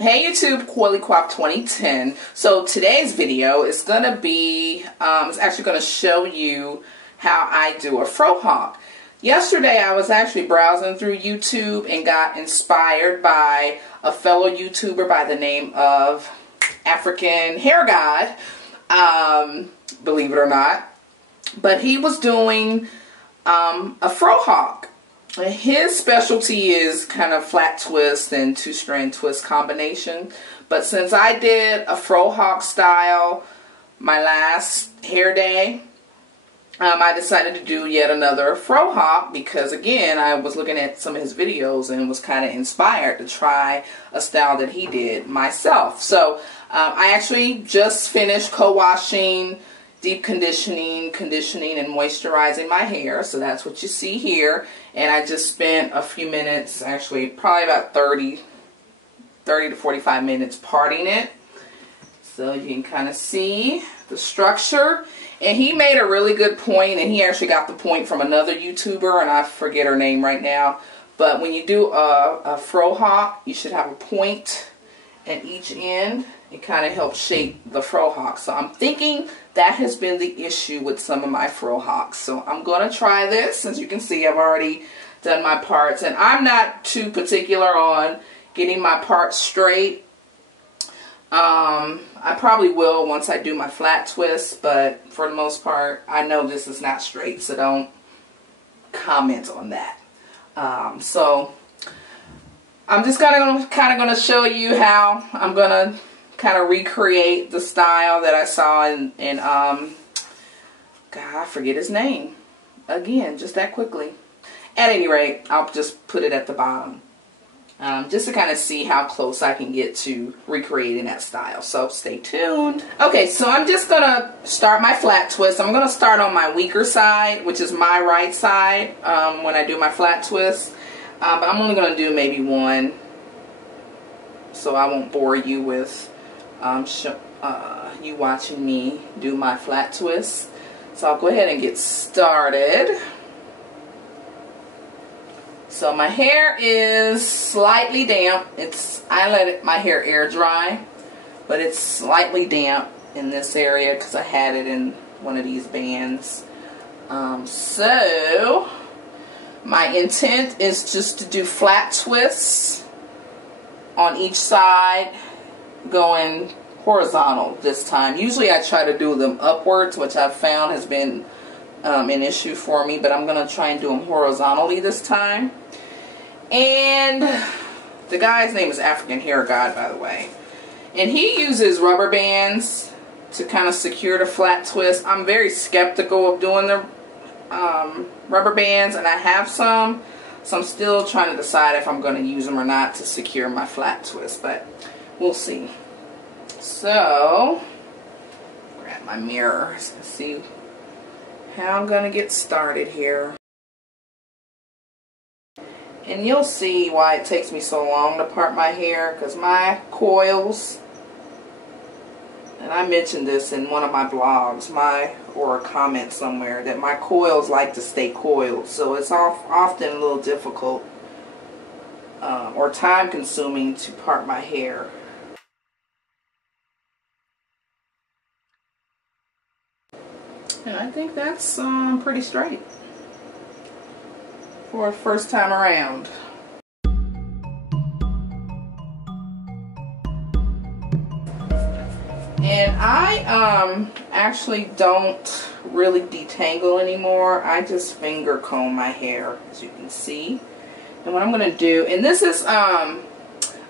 Hey YouTube, Tightly-Coiled 2010. So today's video is going to be, it's actually going to show you how I do a FroHawk. Yesterday I was actually browsing through YouTube and got inspired by a fellow YouTuber by the name of African Hair God, believe it or not. But he was doing a FroHawk. His specialty is kind of flat twist and two-strand twist combination. But since I did a FroHawk style my last hair day, I decided to do yet another FroHawk because, again, I was looking at some of his videos and was kind of inspired to try a style that he did myself. So I actually just finished co-washing, deep conditioning, and moisturizing my hair. So that's what you see here. And I just spent a few minutes, actually probably about 30 to 45 minutes parting it. So you can kind of see the structure. And he made a really good point, and he actually got the point from another YouTuber, and I forget her name right now. But when you do a FroHawk, you should have a point at each end. It kind of helps shape the FroHawk. So I'm thinking that has been the issue with some of my FroHawks. So I'm going to try this. As you can see, I've already done my parts. And I'm not too particular on getting my parts straight. I probably will once I do my flat twist. But for the most part, I know this is not straight. So don't comment on that. So I'm just kind of going to show you how I'm going to kind of recreate the style that I saw in God, I forget his name again just that quickly. At any rate, I'll just put it at the bottom just to kind of see how close I can get to recreating that style. So stay tuned. Okay, so I'm just gonna start my flat twist. I'm gonna start on my weaker side, which is my right side, when I do my flat twist. But I'm only gonna do maybe one, so I won't bore you with you watching me do my flat twist. So I'll go ahead and get started. So my hair is slightly damp. I let my hair air dry, but it's slightly damp in this area because I had it in one of these bands. So my intent is just to do flat twists on each side, going horizontal this time. Usually I try to do them upwards, which I've found has been an issue for me, but I'm going to try and do them horizontally this time. And the guy's name is African Hair God, by the way. And he uses rubber bands to kind of secure the flat twist. I'm very skeptical of doing the rubber bands, and I have some. So I'm still trying to decide if I'm going to use them or not to secure my flat twist, but we'll see. So, grab my mirror to see how I'm going to get started here. And you'll see why it takes me so long to part my hair, because my coils, and I mentioned this in one of my blogs, or a comment somewhere, that my coils like to stay coiled. So it's often a little difficult or time consuming to part my hair. And I think that's pretty straight for a first time around. And I actually don't really detangle anymore. I just finger comb my hair, as you can see. And what I'm going to do, and this is a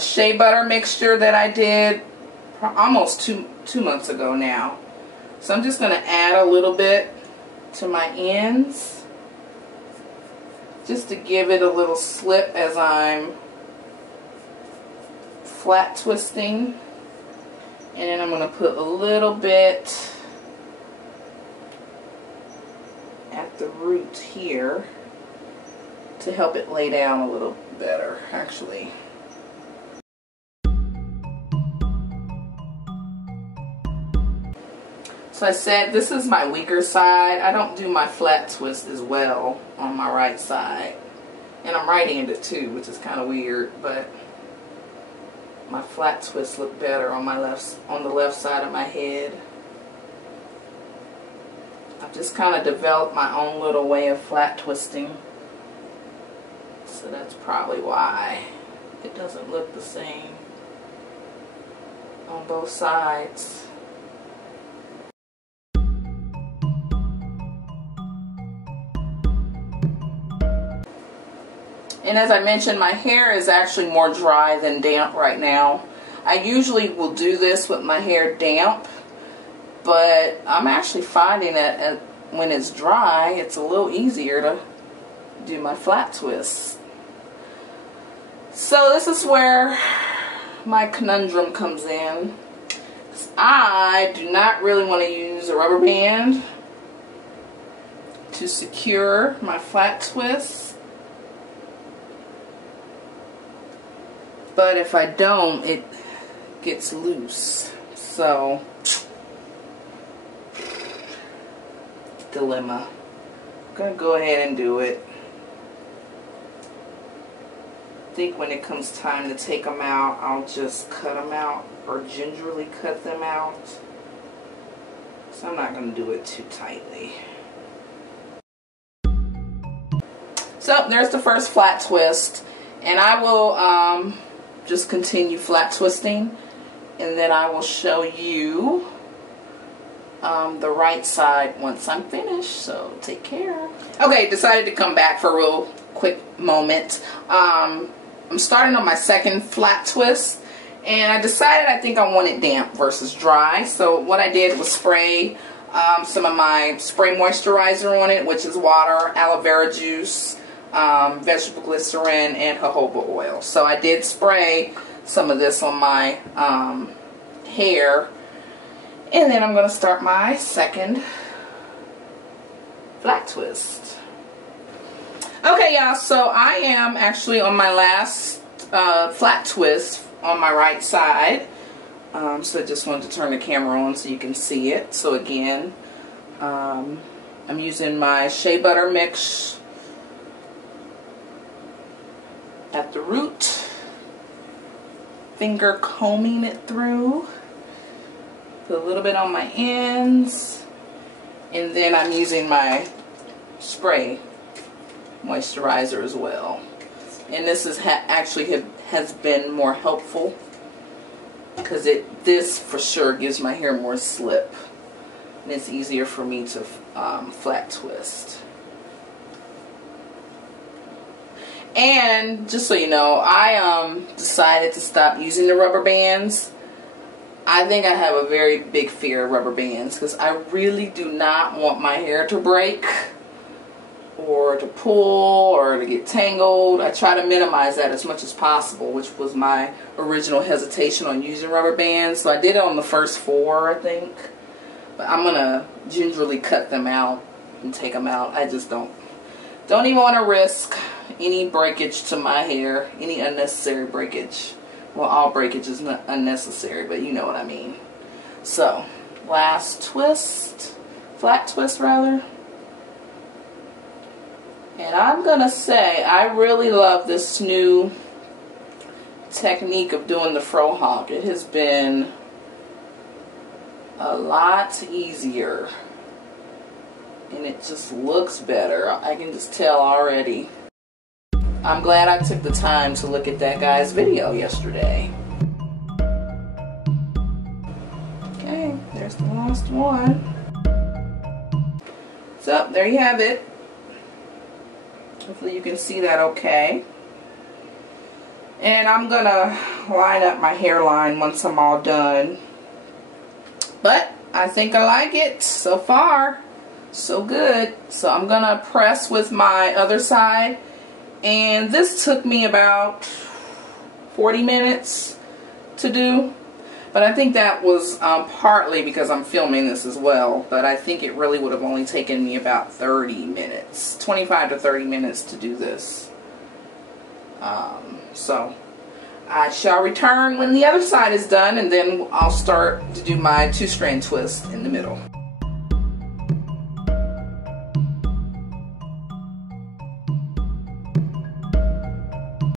shea butter mixture that I did almost two months ago now. So I'm just going to add a little bit to my ends, just to give it a little slip as I'm flat twisting. And then I'm going to put a little bit at the root here to help it lay down a little better, actually. So I said this is my weaker side. I don't do my flat twist as well on my right side. And I'm right-handed too, which is kind of weird, but my flat twists look better on the left side of my head. I've just kind of developed my own little way of flat twisting. So that's probably why it doesn't look the same on both sides. And as I mentioned, my hair is actually more dry than damp right now. I usually will do this with my hair damp, but I'm actually finding that when it's dry, it's a little easier to do my flat twists. So this is where my conundrum comes in. I do not really want to use a rubber band to secure my flat twists. But if I don't, it gets loose. So, dilemma. I'm going to go ahead and do it. I think when it comes time to take them out, I'll just cut them out or gingerly cut them out. So I'm not going to do it too tightly. So there's the first flat twist, and I will just continue flat twisting, and then I will show you the right side once I'm finished. So take care. Okay, decided to come back for a real quick moment. I'm starting on my second flat twist, and I decided I think I want it damp versus dry. So what I did was spray some of my spray moisturizer on it, which is water, aloe vera juice, vegetable glycerin, and jojoba oil. So I did spray some of this on my hair, and then I'm going to start my second flat twist. Okay, y'all, so I am actually on my last flat twist on my right side. So I just wanted to turn the camera on so you can see it. So again, I'm using my shea butter mix at the root, finger combing it through, put a little bit on my ends, and then I'm using my spray moisturizer as well. And this is actually has been more helpful because this for sure gives my hair more slip, and it's easier for me to flat twist. And just so you know, I decided to stop using the rubber bands. I think I have a very big fear of rubber bands because I really do not want my hair to break or to pull or to get tangled. I try to minimize that as much as possible, which was my original hesitation on using rubber bands. So I did it on the first 4, I think. But I'm going to gingerly cut them out and take them out. I just don't even want to risk any breakage to my hair, any unnecessary breakage. Well, all breakage is not unnecessary, but you know what I mean. So, last twist, flat twist rather. And I'm going to say I really love this new technique of doing the FroHawk. It has been a lot easier. And it just looks better. I can just tell already. I'm glad I took the time to look at that guy's video yesterday. Okay, there's the last one. So, there you have it. Hopefully you can see that okay. And I'm going to line up my hairline once I'm all done. But I think I like it so far. So good. So I'm going to press with my other side. And this took me about 40 minutes to do. But I think that was partly because I'm filming this as well. But I think it really would have only taken me about 30 minutes. 25 to 30 minutes to do this. So I shall return when the other side is done. And then I'll start to do my 2-strand twist in the middle.